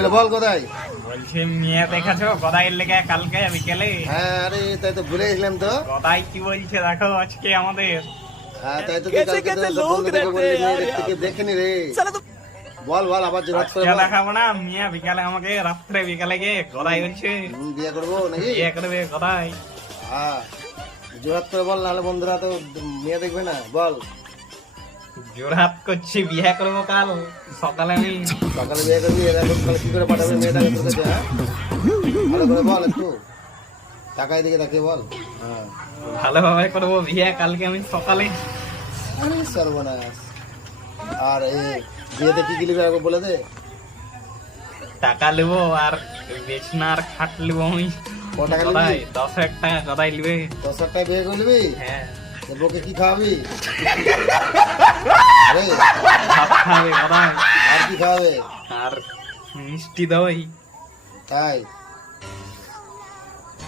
গেলে বল কোথায়? বলছি মেয়ে দেখেছো গদাইয়ের লেগে কালকে বিকেলে? হ্যাঁ আরে তাই তো ভুলে গেছিলাম তো। গদাই কি বলছে দেখো আজকে আমাদের। হ্যাঁ তাই তো তুই কালকে তো সব বন্ধু দেখে বললি মেয়ে দেখতে কেউ দেখেনি রে। বল বল আবার জোরাত করে আজকে বল। দেখাবো না মেয়ে বিকালে আমাকে রাত্রে বিকালে গিয়ে গদাই বলছে বিয়ে করবো নাকি? বিয়ে করবে গদাই। হ্যাঁ জোরাত করে বল, নাহলে বন্ধুরা তো মেয়ে দেখবে না। বল জোরহাত করছি বিয়ে করবো কাল সকালে আমি। সকালে বিয়ে করবি, এরা সকালে কি করে পাঠাবে মেয়েটাকে তোর কাছে? হ্যাঁ ভালো করে বল একটু, টাকায় দিকে তাকিয়ে বল। হ্যাঁ ভালোভাবে করবো বিয়ে কালকে আমি সকালে। আরে সর্বনাশ। আর এই বিয়েতে কি কি লিখবে একবার বলে দে। টাকা নেবো আর বেচনার খাট নেবো আমি। ক টাকা গদাই নিবি? 10,000 টাকা গদাই নেবে। 10,000 টাকা বিয়ে করে নিবি? হ্যাঁ তোর বউকে কি খাওয়াবি? আরে ভাত খাবে গদাই আর কি খাওয়াবে? আর মিষ্টি দই। তাই